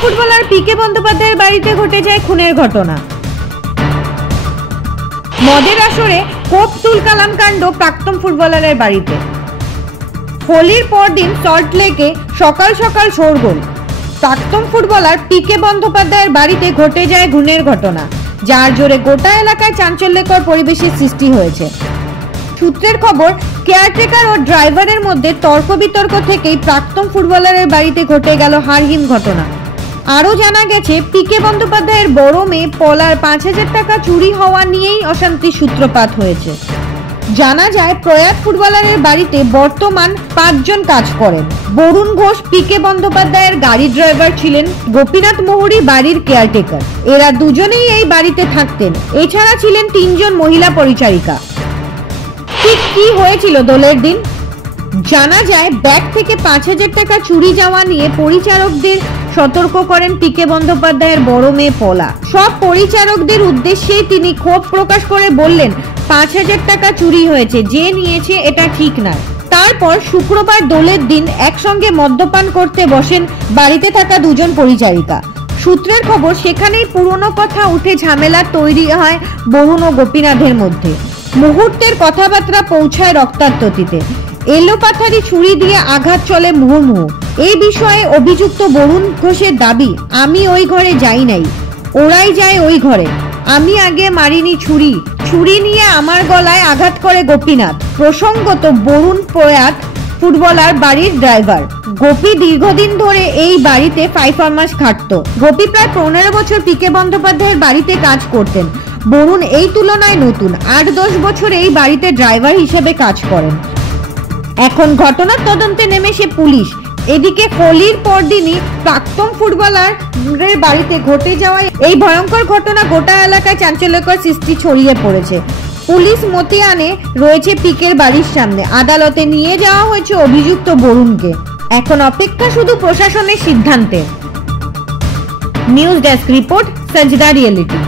Footballer পিকে বন্দ্যোপাধ্যায়ের বাড়িতে ঘটে যায় খুনের ঘটনা। মদের আসরে কোপ তুলকালাম কাণ্ড প্রাক্তন ফুটবলারের বাড়িতে। হোলির পরদিন সল্টলেকে সকাল সকাল শোরগোল। প্রাক্তন ফুটবলার পিকে বন্দ্যোপাধ্যায়ের বাড়িতে ঘটে যায় খুনের ঘটনা, যার জোরে গোটা এলাকায় চাঞ্চল্যকর পরিবেশের সৃষ্টি হয়েছে। সূত্রের খবর, কেয়ারটেকার ও ড্রাইভারের মধ্যে তর্ক বিতর্ক থেকেই প্রাক্তন ফুটবলারের বাড়িতে ঘটে গেল হারহীন ঘটনা। আরও জানা গেছে, পিকে বন্দ্যোপাধ্যায়ের বড় মেয়ে পলার 5,000 টাকা চুরি হওয়া নিয়েই অশান্তির সূত্রপাত হয়েছে। জানা যায়, প্রয়াত ফুটবলারের বাড়িতে বর্তমান 5 জন কাজ করেন। বরুণ ঘোষ পিকে বন্দ্যোপাধ্যায়ের গাড়ির ড্রাইভার ছিলেন, গোপীনাথ মোহরি বাড়ির কেয়ারটেকার। এরা দুজনেই এই বাড়িতে থাকতেন। এছাড়া ছিলেন 3 জন মহিলা পরিচারিকা। ঠিক কি হয়েছিল দোলের দিন? জানা যায়, ব্যাগ থেকে 5,000 টাকা চুরি যাওয়া নিয়ে পরিচারকদের সতর্ক করেন পিকে বন্দ্যোপাধ্যায়ের বড় মেয়ে পলা। সব পরিচারকদের উদ্দেশ্যেই তিনি ক্ষোভ প্রকাশ করে বললেন, 5,000 টাকা চুরি হয়েছে, যে নিয়েছে এটা ঠিক নয়। তারপর শুক্রবার দোলের দিন একসঙ্গে মদ্যপান করতে বসেন বাড়িতে থাকা 2 জন পরিচারিকা। সূত্রের খবর, সেখানেই পুরনো কথা উঠে ঝামেলা তৈরি হয় বরুণ ও গোপীনাথের মধ্যে। মুহূর্তের কথাবার্তা পৌঁছায় রক্তাক্ততিতে। এলোপাথারি ছুরি দিয়ে আঘাত চলে মুহুর্মুহু। এই বিষয়ে অভিযুক্ত বরুণ ঘোষের দাবি, আমি ওই ঘরে যাই নাই, ওরাই যায় ওই ঘরে, আমি আগে মারিনি ছুরি নিয়ে আমার গলায় আঘাত করে গোপীনাথ। প্রসঙ্গত, বরুণ প্রয়াত ফুটবলার বাড়ির ড্রাইভার। গোপী দীর্ঘদিন ধরে এই বাড়িতে পারফরম্যান্স খাটতো। গোপী প্রায় 15 বছর পিকে বন্দ্যোপাধ্যায়ের বাড়িতে কাজ করতেন। বরুণ এই তুলনায় নতুন, 8-10 বছর এই বাড়িতে ড্রাইভার হিসেবে কাজ করেন। এখন ঘটনার তদন্তে নেমেছে পুলিশ। এদিকে হোলির পরদিনই প্রাক্তন ফুটবলারের বাড়িতে ঘটে যাওয়া এই ভয়ঙ্কর ঘটনা গোটা এলাকায় চাঞ্চল্যকর সৃষ্টি ছড়িয়ে পড়েছে। পুলিশ মতিয়ানে রয়েছে পিকের বাড়ির সামনে। আদালতে নিয়ে যাওয়া হয়েছে অভিযুক্ত বরুণকে। এখন অপেক্ষা শুধু প্রশাসনের সিদ্ধান্তে। News desk report, Sanjida reality.